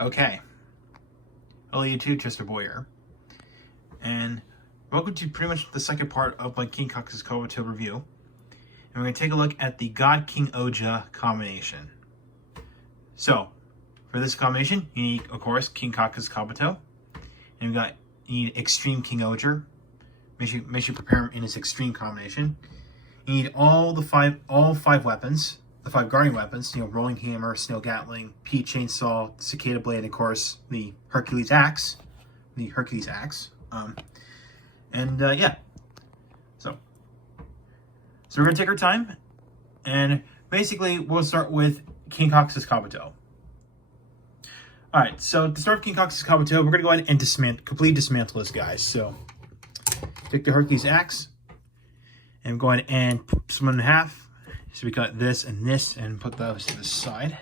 Okay, hello YouTube, Chester Boyer, and welcome to pretty much the second part of my King-Ohja's Kabuto review. And we're going to take a look at the God King-Ohja combination. So, for this combination, you need, of course, King-Ohja's Kabuto, and you need Extreme King-Ohger. Make sure you prepare him in his extreme combination. You need all five weapons. The 5 guarding weapons, Rolling Hammer, Snail Gatling, Pea Chainsaw, Cicada Blade, and of course, the Hercules Axe. Yeah. So we're going to take our time, and basically, we'll start with King-Ohja's Kabuto. Alright, so to start with King-Ohja's Kabuto, we're going to go ahead and completely dismantle this guy. So, take the Hercules Axe, and go ahead and split it in half. So we got this and put those to the side.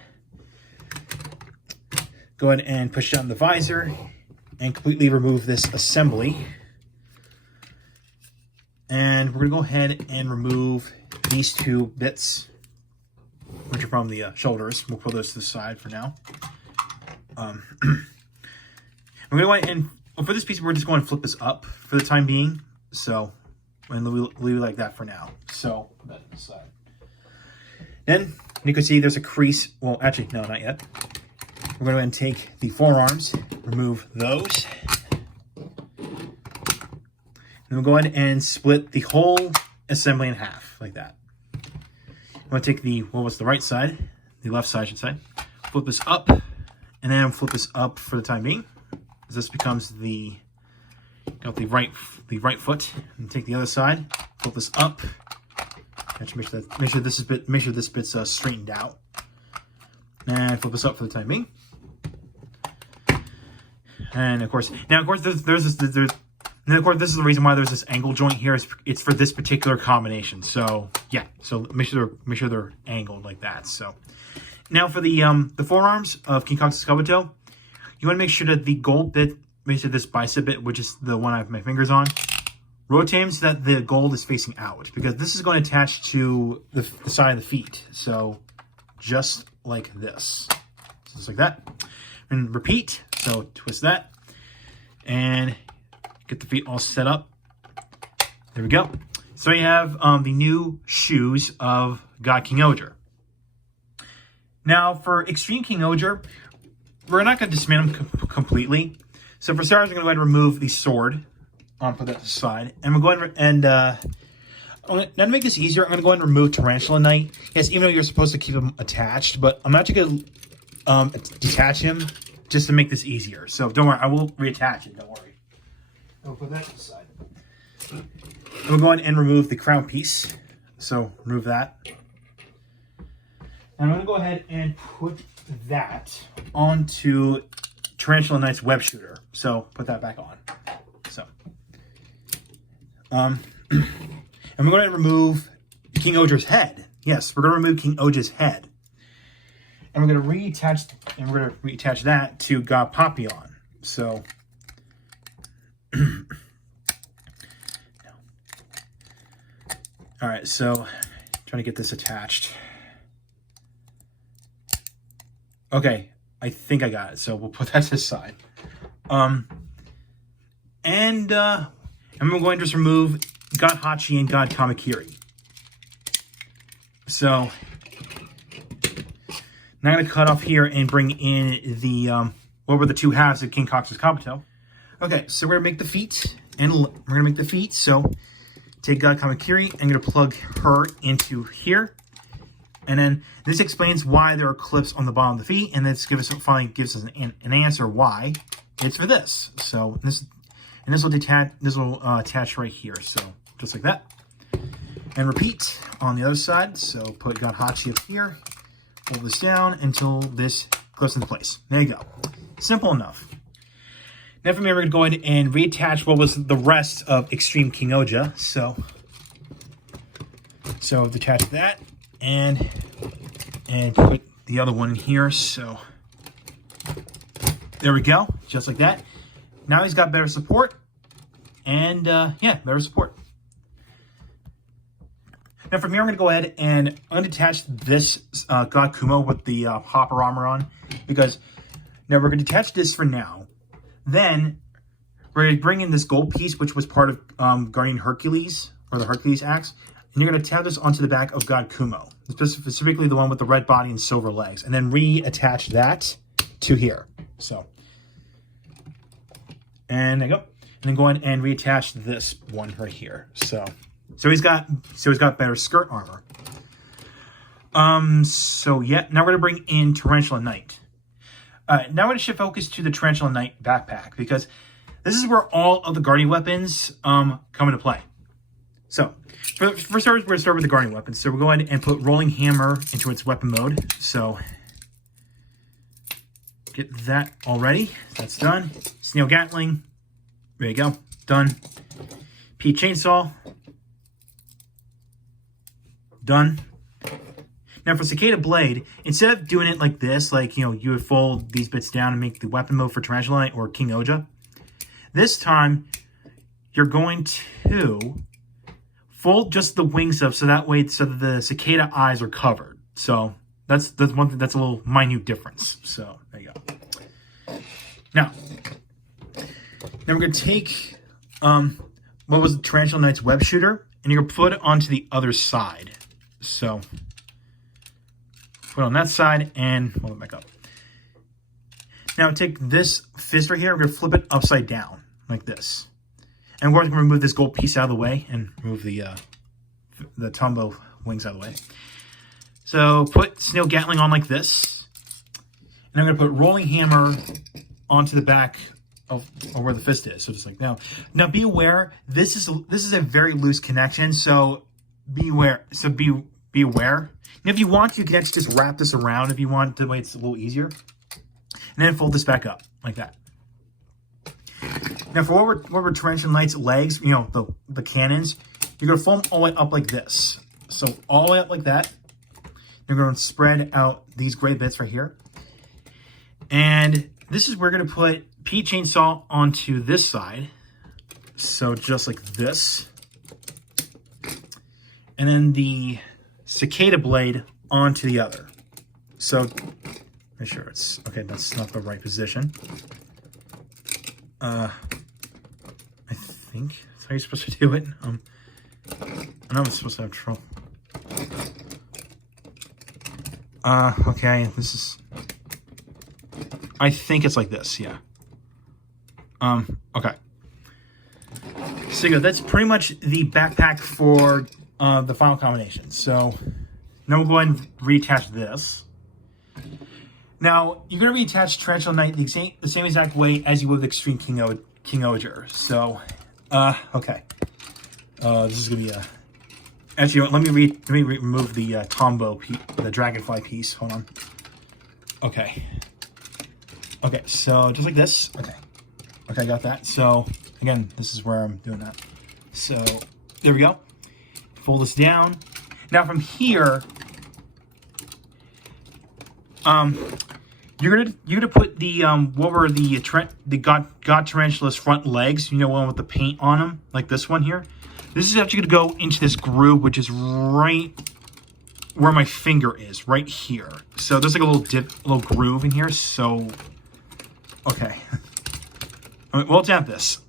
Go ahead and push down the visor and completely remove this assembly. And we're going to go ahead and remove these 2 bits, which are from the shoulders. We'll put those to the side for now. We're going to go ahead and, for this piece, we're just going to flip this up for the time being. So, and leave it like that for now. So, put that to the side. Then, you can see there's a crease. Well, actually, no, not yet. We're going to go ahead and take the forearms, remove those. Then we'll go ahead and split the whole assembly in half, like that. I'm going to take the right side, the left side, I should say. Flip this up, and then flip this up for the time being. This becomes the right foot. And take the other side, flip this up. Make sure this bit's straightened out, and flip this up for the time being. And of course, this is the reason why there's this angle joint here. It's for this particular combination. So yeah, so make sure they're angled like that. So now for the forearms of King-Ohja's Kabuto, you want to make sure that the gold bit, make sure this bicep bit, which is the one I have my fingers on, rotate so that the gold is facing out, because this is going to attach to the side of the feet. So just like this. Just like that. And repeat. So twist that. And get the feet all set up. There we go. So you have the new shoes of God King-Ohger. Now for Extreme King-Ohger, we're not going to dismantle him completely. So for starters, we're going to go ahead and remove the sword. I'll put that to the side. And we're going and now to make this easier, I'm going to go ahead and remove Tarantula Knight. Yes, even though you're supposed to keep him attached, but I'm actually going to detach him just to make this easier. So don't worry, I will reattach it. Don't worry. I'll put that to the side. And we'll go ahead and remove the crown piece. So remove that. And I'm going to go ahead and put that onto Tarantula Knight's web shooter. So put that back on. So. And we're going to remove King-Ohger's head. Yes, we're going to remove King-Ohja's head. And we're going to reattach that to God Papillon. So alright, so trying to get this attached. Okay, I think I got it. So we'll put that to the side. And we're going to just remove God Hachi and God Kamakiri. So now I'm going to cut off here and bring in the what were the 2 halves of King-Ohja's Kabuto. Okay, so we're going to make the feet, and we're going to make the feet. So take God Kamakiri, I'm going to plug her into here, and then this explains why there are clips on the bottom of the feet, and this finally gives us an answer why it's for this. So this. And this will attach right here, so just like that. And repeat on the other side. So put God Hachi up here, hold this down until this goes into place. There you go. Simple enough. Now from here, we're going to go ahead and reattach what was the rest of Extreme King-Ohja. So detach that and put the other one in here. So there we go, just like that. Now he's got better support, and yeah, better support. Now from here, I'm going to go ahead and unattach this God Kumo with the hopper armor on, because Now we're going to detach this for now. Then we're going to bring in this gold piece, which was part of Guardian Hercules, or the Hercules axe. And you're going to tap this onto the back of God Kumo, specifically the one with the red body and silver legs. And then reattach that to here. So, and there you go. And then go ahead and reattach this one right here. So he's got better skirt armor. So yeah, now we're gonna bring in Tarantula Knight. Now we're gonna shift focus to the Tarantula Knight backpack, because this is where all of the Guardian weapons come into play. So for starters, we're gonna start with the Guardian weapons. So we'll go ahead and put Rolling Hammer into its weapon mode. So get that all ready. That's done. Snail Gatling. There you go. Done. P Chainsaw. Done. Now for Cicada Blade, instead of doing it like this, like, you know, you would fold these bits down and make the weapon mode for Tarantula Knight or King-Ohja, this time you're going to fold just the wings up so that way, so that the cicada eyes are covered. So that's one thing, that's a little minute difference. So there you go. Now we're going to take what was the Tarantula Knight's web shooter, and you're going to put it onto the other side. So put it on that side and hold it back up. Now take this fist right here, we're going to flip it upside down like this. And we're going to remove this gold piece out of the way and remove the Tombo wings out of the way. So put Snail Gatling on like this. And I'm going to put Rolling Hammer onto the back of where the fist is. So just like now. Now be aware, this is a very loose connection, so be aware. Be aware. And if you want, you can actually just wrap this around if you want, the way it's a little easier. And then fold this back up like that. Now for what we're Tarantula Knight's legs, you know, the cannons, you're going to fold them all the way up like this. So all the way up like that. You're going to spread out these gray bits right here. And this is where we're going to put P Chainsaw onto this side. So just like this. And then the Cicada Blade onto the other. So make sure it's okay. That's not the right position. I think that's how you're supposed to do it. I know I'm supposed to have trouble. Okay, this is. I think it's like this. Yeah. Okay. So yeah, that's pretty much the backpack for the final combination. So now we'll go ahead and reattach this. Now you're going to reattach Tarantula Knight the same exact way as you would with Extreme King-Ohger. So, okay. This is going to be a. Actually, let me remove the Tombo the Dragonfly piece. Hold on. Okay. Okay. So just like this. Okay. Okay, I got that. So again, this is where I'm doing that. So there we go. Fold this down. Now from here, you're gonna put the what were the God Tarantula's front legs? You know, one with the paint on them, like this one here. This is actually gonna go into this groove, which is right where my finger is, right here. So there's like a little groove in here. So okay, we'll attempt this.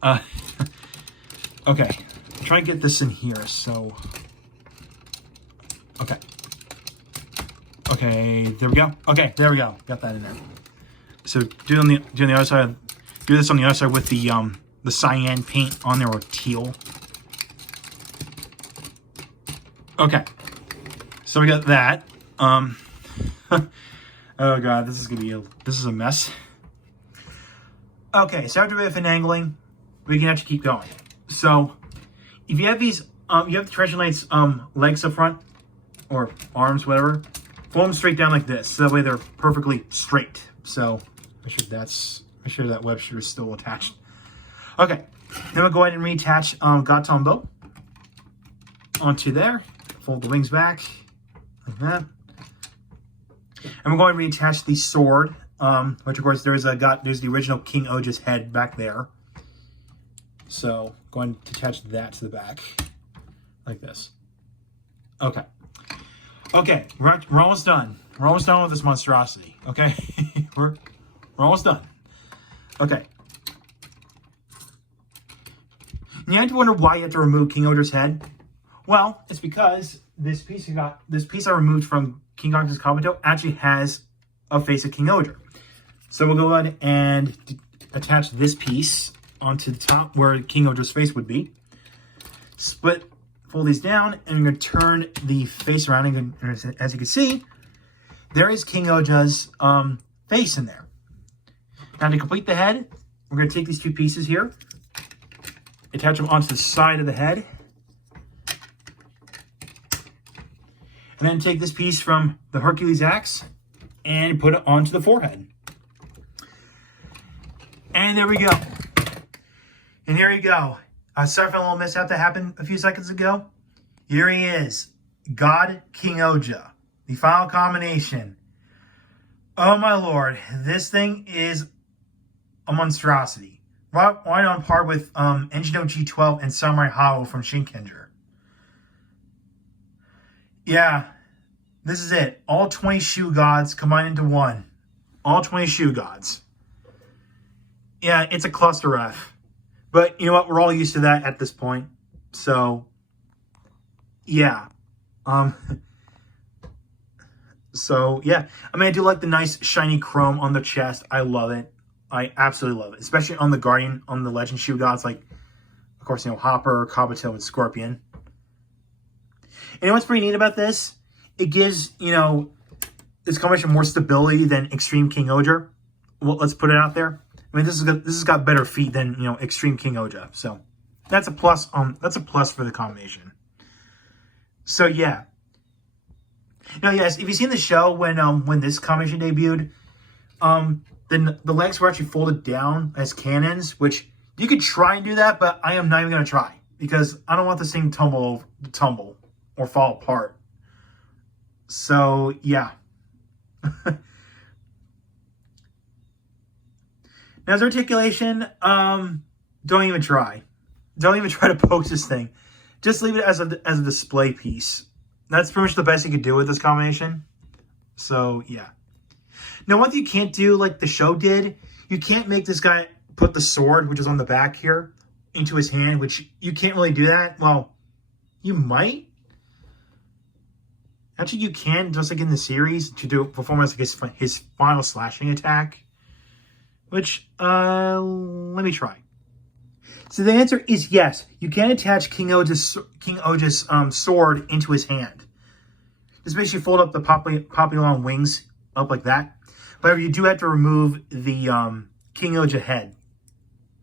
Okay, try and get this in here. So okay. Okay, there we go. Okay, there we go. Got that in there. So do on the other side. Do this on the other side with the cyan paint on there, or teal. Okay. So we got that. Oh god, this is a mess. Okay, so after we have finagling, we can actually keep going. So if you have these, you have the Tarantula Knight's legs up front, or arms, whatever. Fold them straight down like this, so that way they're perfectly straight. So make sure that web shooter is still attached. Okay, then we'll go ahead and reattach God Tombo onto there. Fold the wings back like that, and we'll go ahead and reattach the sword, which of course there's the original King-Ohja's head back there. So go ahead and attach that to the back like this. Okay. Okay, we're almost done. We're almost done with this monstrosity. Okay, we're We're almost done. Okay. You have to wonder why you have to remove King-Ohger's head. Well, it's because this piece I removed from King-Ohja's Kabuto actually has a face of King-Ohger. So we'll go ahead and attach this piece onto the top where King-Ohger's face would be. Fold these down, and I'm going to turn the face around. And as you can see, there is King-Ohja's face in there. Now to complete the head, we're going to take these two pieces here, attach them onto the side of the head, and then take this piece from the Hercules axe and put it onto the forehead. And there we go. And here you go. Sorry for a little mishap that happened a few seconds ago. Here he is, God King-Ohja, the final combination. Oh my lord, this thing is a monstrosity. Right on par with Engino G12 and Samurai Hao from Shinkenger. Yeah, this is it. All 20 shoe gods combined into one. All 20 shoe gods. Yeah, it's a cluster F. But you know what? We're all used to that at this point. So, yeah. So, yeah. I mean, I do like the nice shiny chrome on the chest. I love it. I absolutely love it. Especially on the Guardian, on the Legend shoe gods. Like, of course, you know, Hopper, Kabuto, and Scorpion. And what's pretty neat about this? It gives, you know, this combination more stability than Extreme King-Ohger. Well, let's put it out there. I mean, this has got better feet than, you know, Extreme King-Ohja. So that's a plus. That's a plus for the combination. So yeah. Now, yes, if you've seen the show when this combination debuted, then the legs were actually folded down as cannons, which you could try and do that, but I am not even going to try because I don't want this thing to tumble or fall apart. So yeah. Now, his articulation, don't even try. Don't even try to poke this thing. Just leave it as a display piece. That's pretty much the best you could do with this combination. So, yeah. Now, one thing you can't do, like the show did, you can't make this guy put the sword, which is on the back here, into his hand, which you can't really do that. Well, you might. Actually, you can, just like in the series, to perform as his final slashing attack. Which, let me try. So the answer is yes. You can attach King-Ohja's sword into his hand. Just basically fold up the Papillon wings up like that. However, you do have to remove the King-Ohja head.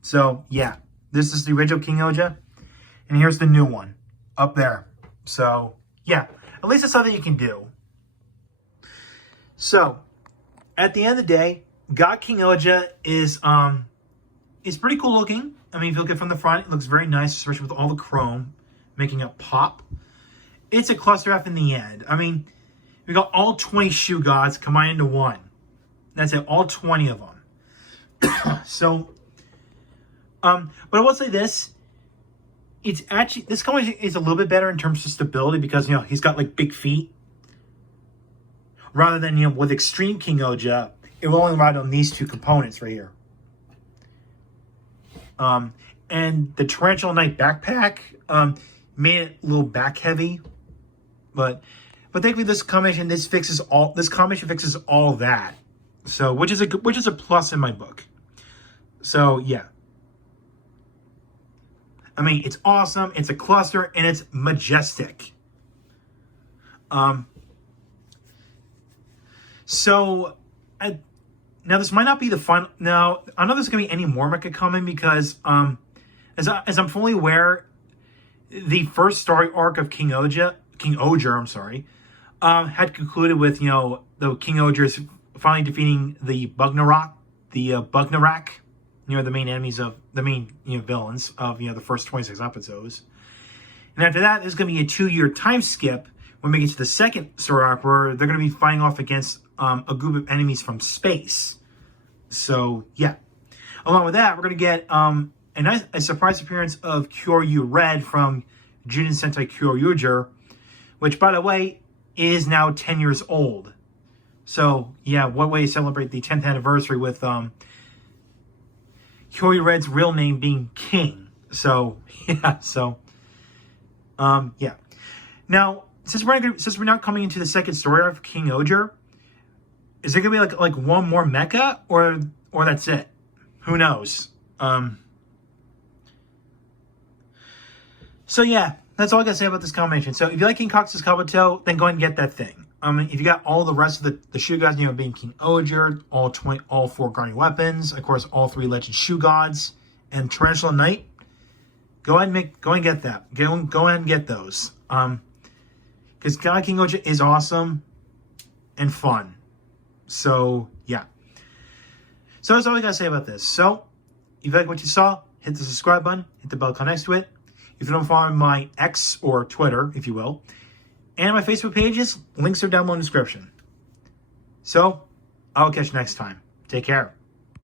So, yeah. This is the original King-Ohja. And here's the new one. Up there. So, yeah. At least it's something you can do. So, at the end of the day, God King-Ohja is pretty cool looking. I mean, if you look at it from the front, it looks very nice, especially with all the chrome making it pop. It's a cluster F in the end. I mean, we got all 20 shoe gods combined into one. That's it, all 20 of them. So, but I will say this. It's actually, this combination is a little bit better in terms of stability because, you know, he's got like big feet. Rather than, you know, with Extreme King-Ohja, it will only ride on these two components right here. And the Tarantula Knight backpack made it a little back heavy, but thankfully this combination fixes all that. So which is a plus in my book. So yeah. I mean, it's awesome, it's a cluster, and it's majestic. Now, this might not be the final. Now, I don't know there's going to be any more mecha coming because, as I'm fully aware, the first story arc of King-Ohger, had concluded with, you know, the King-Ohgers finally defeating the Bugnarak, you know, the main enemies of the main, you know, villains of, you know, the first 26 episodes. And after that, there's going to be a 2-year time skip when we get to the second story arc where they're going to be fighting off against a group of enemies from space. So, yeah. Along with that, we're going to get a surprise appearance of Kyoryu Red from Junin Sentai King-Ohger, which, by the way, is now 10 years old. So, yeah, what way to celebrate the 10th anniversary with Hyory Red's real name being King. So, yeah. Now, since we're not coming into the second story arc of King-Ohger, is there gonna be like one more mecha, or that's it? Who knows? So yeah, that's all I gotta say about this combination. So if you like King Cox's Kabuto, then go ahead and get that thing. If you got all the rest of the Shoe Gods, being King-Ohger, all 4 Guardian Weapons, of course, all 3 Legend Shoe Gods, and Tarantula Knight, go ahead and get that. Go ahead and get those. Because God King-Ohja is awesome and fun. So yeah. So that's all I gotta say about this. So if you like what you saw, hit the subscribe button, hit the bell icon next to it. If you don't follow my X or Twitter, if you will, and my Facebook pages, links are down below in the description. So I'll catch you next time. Take care.